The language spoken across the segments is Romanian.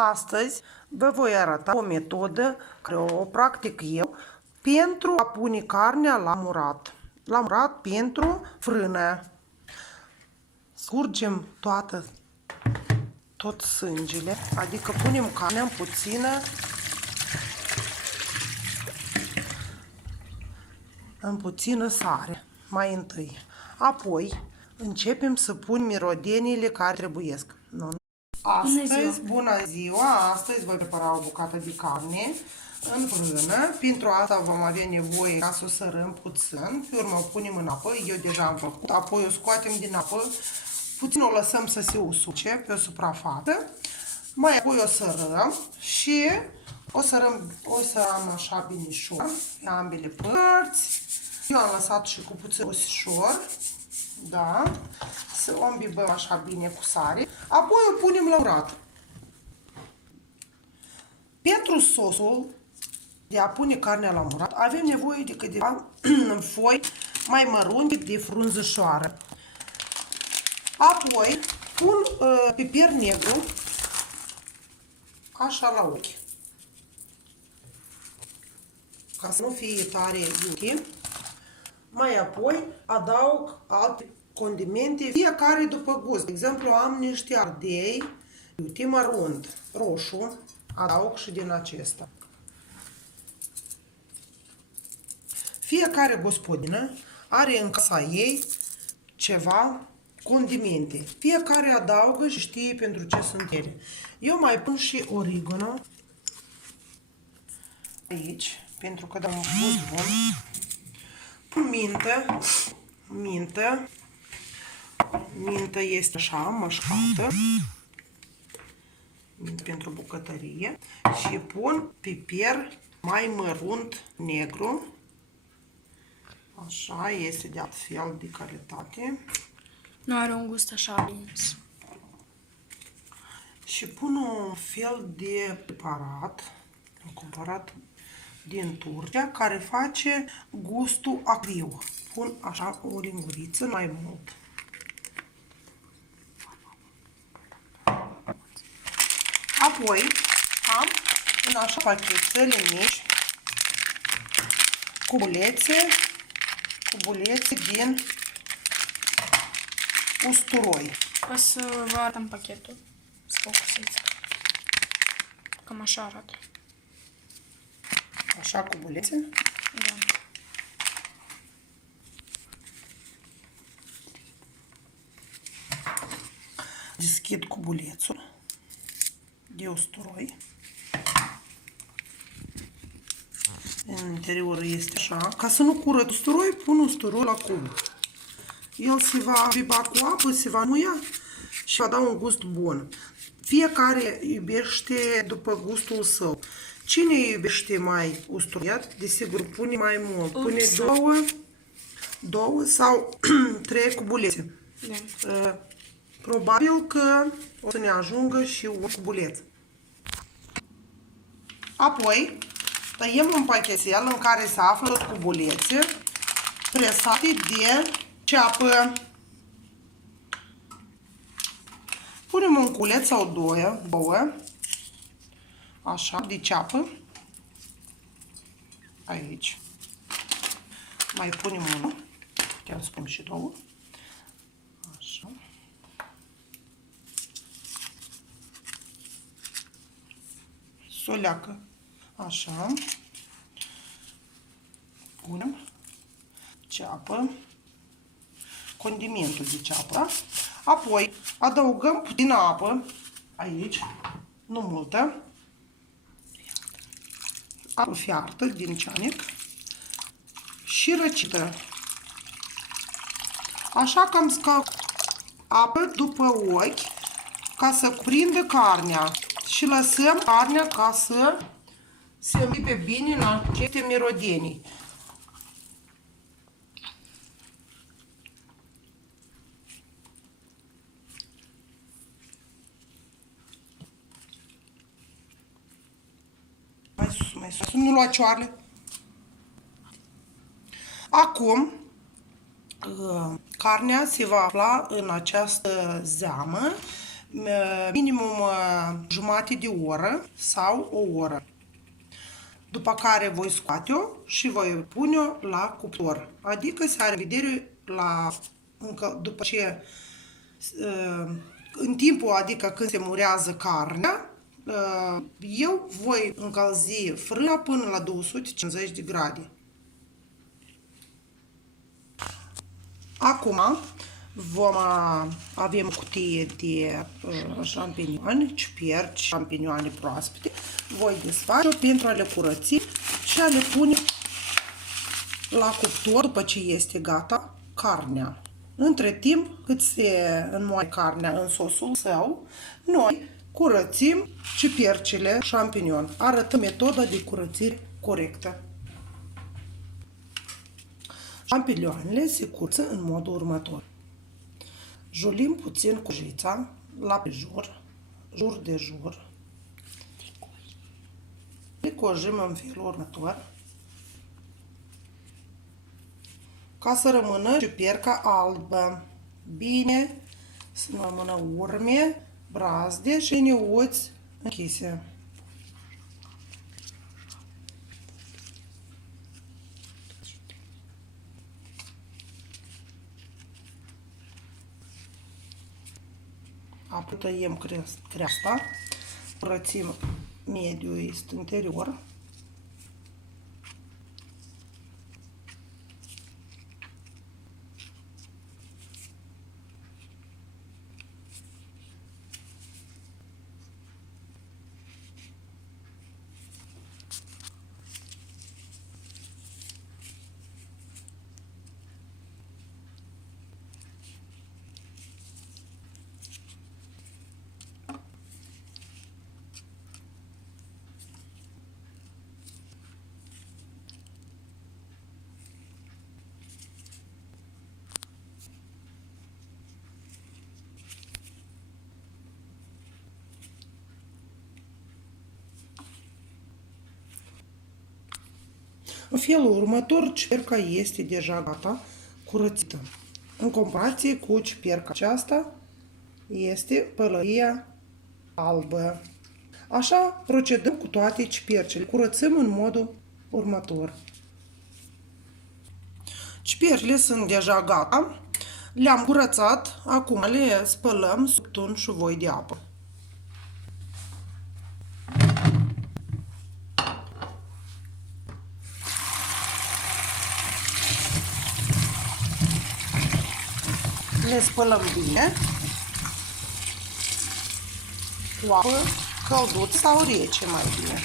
Astăzi vă voi arăta o metodă care o practic eu pentru a pune carnea la murat. La murat pentru frână. Scurgem tot sângele, adică punem carnea în puțină sare, mai întâi. Apoi începem să punem mirodenile care trebuiesc. Bună ziua! Astăzi voi prepara o bucată de carne în frână. Pentru asta vom avea nevoie ca să o sărăm puțin. Pe urmă o punem în apă, eu deja am făcut. Apoi o scoatem din apă, puțin o lăsăm să se usuce pe o suprafață. Mai apoi o sărăm și o sărăm așa binișor pe ambele părți. Eu am lăsat și cu puțin osișor. Da, să o îmbibăm așa bine cu sare. Apoi o punem la murat. Pentru sosul de a pune carnea la murat avem nevoie de câteva foi mai mărunte de frunzișoară. Apoi pun piper negru așa la ochi, ca să nu fie tare iute. Mai apoi adaug alte condimente, fiecare după gust. De exemplu, am niște ardei, iute, mărunt, roșu, adaug și din acesta. Fiecare gospodină are în casa ei ceva condimente. Fiecare adaugă și știe pentru ce sunt ele. Eu mai pun și origano aici, pentru că dau un gust bun. Pun mintă este așa, mășcată, mintă pentru bucătărie, și pun piper mai mărunt negru, așa, este de altfel de calitate. Nu are un gust așa lins. Și pun un fel de preparat, am cumpărat din Turcia, care face gustul acriu. Pun așa o linguriță mai mult. Apoi am în așa pachetele mici cubulețe din usturoi. O să vă arătăm pachetul. Să focusați. Cam așa arată. Așa, cubulețe? Da. Deschid cubulețul de usturoi. În interior este așa. Ca să nu curăț usturoi, pun usturoi la cub. El se va biba cu apă, se va muia și va da un gust bun. Fiecare iubește după gustul său. Cine iubește mai usturoiat, desigur pune mai mult. Pune două sau trei cubulețe. Da. Probabil că o să ne ajungă și un cubuleț. Apoi tăiem un pachetel în care se află cubulețe presate de ceapă. Punem un culeț sau două, așa, de ceapă. Aici. Mai punem unul. Putem să punem și două. Așa. Soleacă. Așa. Punem ceapă. Condimentul de ceapă. Apoi adăugăm puțină apă. Aici. Nu multă. Apă fiartă din ceanic. Și răcită. Așa cam apă după ochi ca să cuprindă carnea. Și lăsăm carnea ca să se îmbibe bine în aceste mirodenii. Mai sus, nu lua cioarele. Acum carnea se va afla în această zeamă minimum jumătate de oră sau o oră. După care voi scoate-o și voi pune-o la cuptor. Adică se are vedere după ce în timpul, adică când se murează carnea, eu voi încălzi frâna până la 250 de grade. Acum avem cutie de șampinioni, ciuperci, șampinioane proaspete. Voi desface pentru a le curăți și a le pune la cuptor după ce este gata carnea. Între timp, cât se înmoaie carnea în sosul său, noi curățim ciupercile șampinion. Arătăm metoda de curățire corectă. Șampinioanele se curăță în modul următor. Julim puțin cojița la jur de jur. Licojim în felul următor, ca să rămână ciuperca albă. Bine, să nu rămână urme, brazde și liniuți închise. Apoi tăiem creasta, curățim mediul interior. În felul următor, ciuperca este deja gata, curățită. În comparație cu ciuperca aceasta, este pălăria albă. Așa procedăm cu toate ciupercile. Curățăm în modul următor. Ciupercile sunt deja gata. Le-am curățat. Acum le spălăm sub un șuvoi de apă. Le spălăm bine cu apă călduță sau rece, mai bine.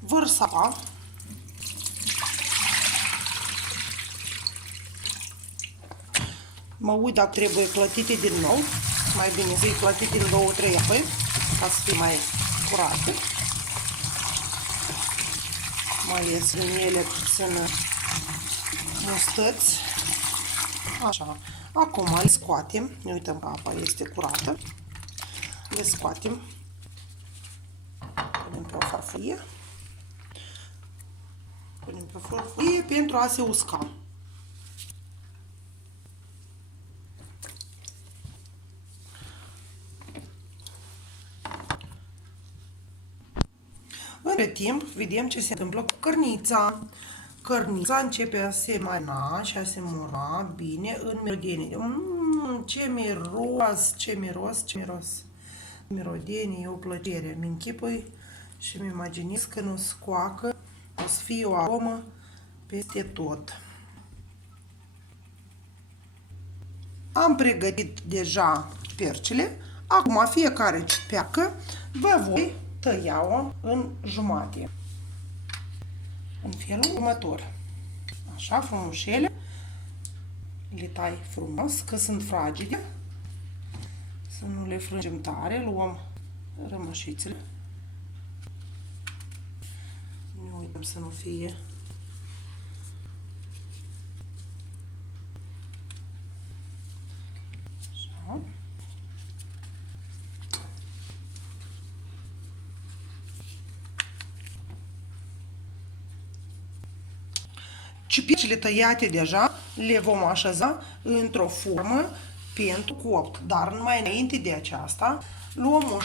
Vărs apa. Mă uit dacă trebuie clătite din nou. Mai bine să-i clătite în 2-3 apă, ca să fie mai curate. Mai ies din ele puțin mustăți. Așa. Acum le scoatem. Ne uităm că apa este curată. Le scoatem. Punem pe o farfurie. Punem pe o farfurie pentru a se usca. Între timp, vedem ce se întâmplă cu cărnița. Cărnița începe a se mana și a se mura bine în mirodenii. Ce miros, ce miros, ce miros. Mirodenii e o plăcere. Mi închipui și mi imaginez că nu scoacă, o să fie o aromă peste tot. Am pregătit deja ciupercile. Acum fiecare ciupercă vă voi tăia-o în jumate. În felul următor. Așa, frumușele. Le tai frumos, că sunt fragile. Să nu le frângem tare. Luăm rămășițele. Nu uităm să nu fie așa. Ciupercile tăiate deja le vom așeza într-o formă pentru copt. Dar mai înainte de aceasta luăm un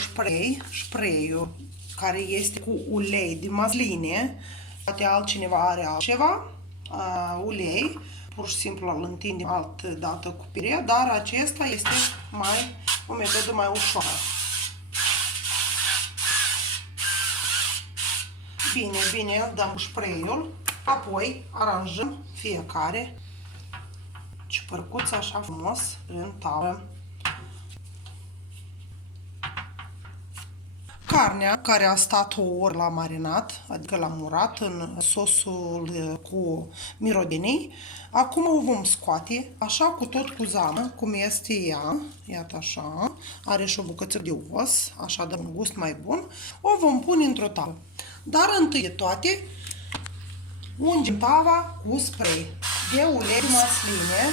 spray-ul care este cu ulei de măsline. Poate altcineva are altceva, ulei, pur și simplu îl întindem altă dată cu pirea, dar acesta este o metodă mai ușoară. Bine, îl dăm cu spray-ul, apoi aranjăm fiecare ciupercuț așa frumos în tavă. Carnea care a stat o oră la marinat, adică la murat în sosul cu mirodenii, acum o vom scoate, așa cu tot cu zamă, cum este ea, iată așa, are și o bucăță de os, așa dă un gust mai bun, o vom pune într-o tavă. Dar întâi de toate, ungem tava cu spray de ulei de măsline,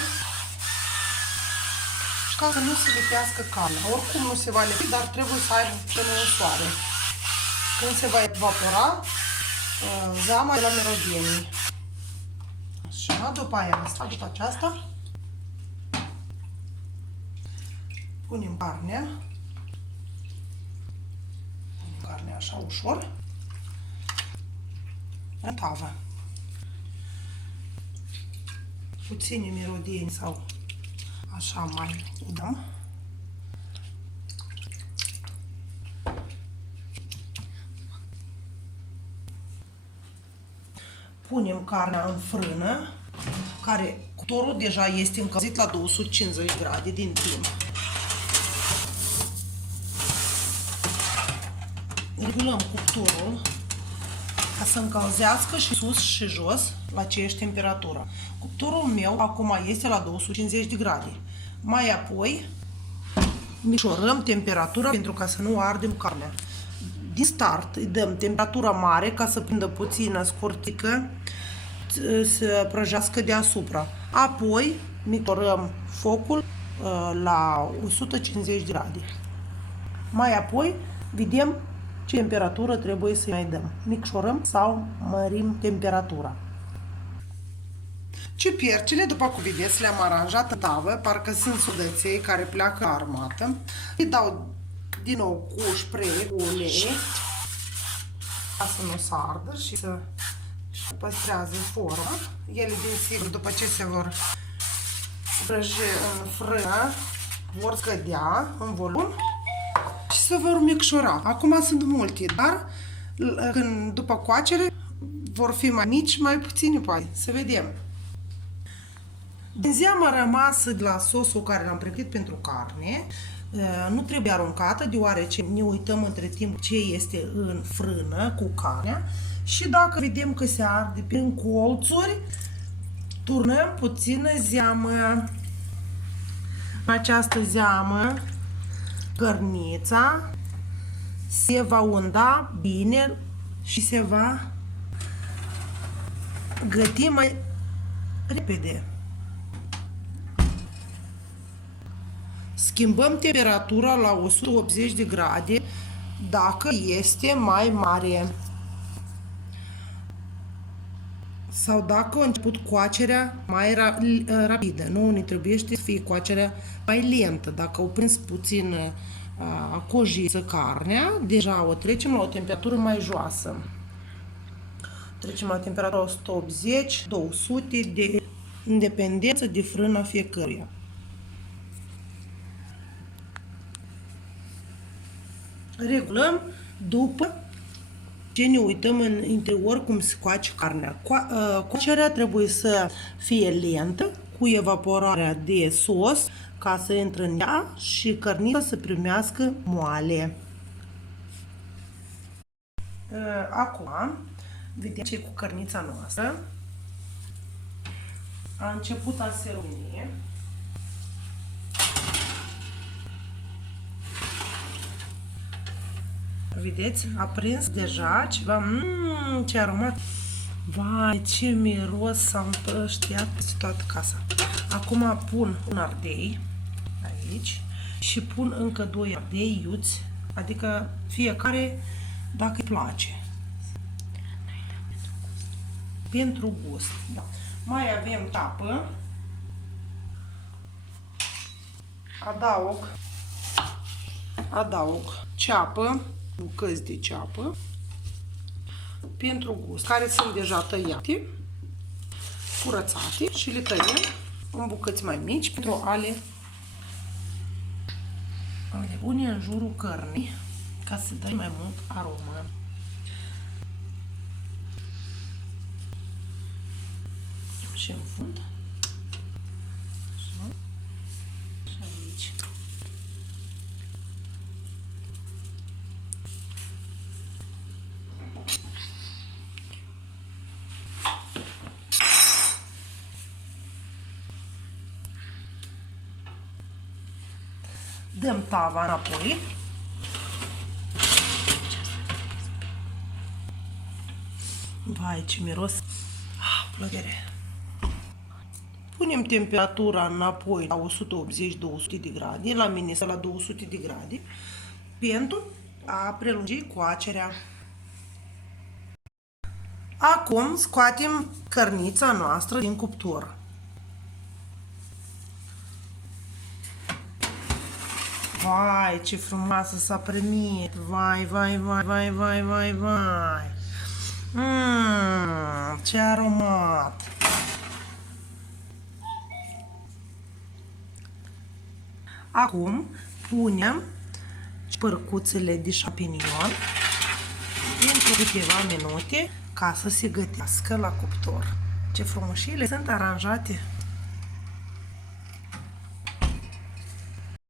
ca să nu se lipească carnea. Oricum nu se va lipi, dar trebuie să aibă până în soare. Când se va evapora zama de la mirodenii. Așa, după aceasta, punem carnea. Carnea așa ușor în tavă. Puține mirodeni sau așa mai udăm. Punem carnea în frână, care cuptorul deja este încălzit la 250 grade din timp. Regulăm cuptorul ca să încălzească și sus și jos la aceeași temperatură. Cuptorul meu acum este la 250 de grade. Mai apoi micșorăm temperatura pentru ca să nu ardem carnea. Din start îi dăm temperatura mare ca să prindă puțină scurtică, să prăjească deasupra. Apoi micșorăm focul la 150 de grade. Mai apoi vedem ce temperatură trebuie să mai dăm. Micșorăm sau mărim temperatura. Ciupercile, după cum vedeți, le-am aranjat în tavă, parcă sunt sudăței care pleacă la armată. Îi dau din nou cu spray, cu ulei, ca să nu se ardă și să păstrează forma. Ele, din sigur, după ce se vor prăji în frână, vor scădea în volum și se vor micșora. Acum sunt multe, dar când, după coacere vor fi mai mici, mai puțini, poate. Să vedem. Din zeama rămasă de la sosul care l-am pregătit pentru carne, nu trebuie aruncată, deoarece ne uităm între timp ce este în frână cu carnea și dacă vedem că se arde prin colțuri, turnăm puțină zeamă. În această zeamă, cărnița se va unda bine și se va găti mai repede. Schimbăm temperatura la 180 de grade dacă este mai mare sau dacă a început coacerea mai rapidă. Nu ne trebuie să fie coacerea mai lentă. Dacă o prins puțin cojiță carnea, deja o trecem la o temperatură mai joasă. Trecem la temperatura 180-200 de independență de frâna fiecăruia. Regulăm după ce ne uităm în interior cum se coace carnea. Coacerea trebuie să fie lentă, cu evaporarea de sos, ca să intre în ea și cărnița să primească moale. Acum, vedem ce cu cărnița noastră. A început a se runi. Vedeți? A prins deja ceva. Ce aromat! Vai, ce miros s-a împrăștiat peste toată casa. Acum pun un ardei aici și pun încă 2 ardei iuți, adică fiecare dacă îi place. Pentru gust. Da. Mai avem ceapă. Adaug ceapă, bucăți de ceapă pentru gust, care sunt deja tăiate, curățate și le tăiem în bucăți mai mici pentru a le pune în jurul cărnii ca să dea mai mult aromă. Și în fund. Așa. Și aici. Dăm tava înapoi. Vai, ce miros! Plăcere! Punem temperatura înapoi la 180-200 de grade, la mine este la 200 de grade, pentru a prelungi coacerea. Acum scoatem cărnița noastră din cuptor. Vai, ce frumoasă s-a primit! Vai, vai, vai, vai, vai, vai, vai! Ce aromat! Acum punem părcuțele de șampinion pentru câteva minute ca să se gătească la cuptor. Ce frumușile sunt aranjate!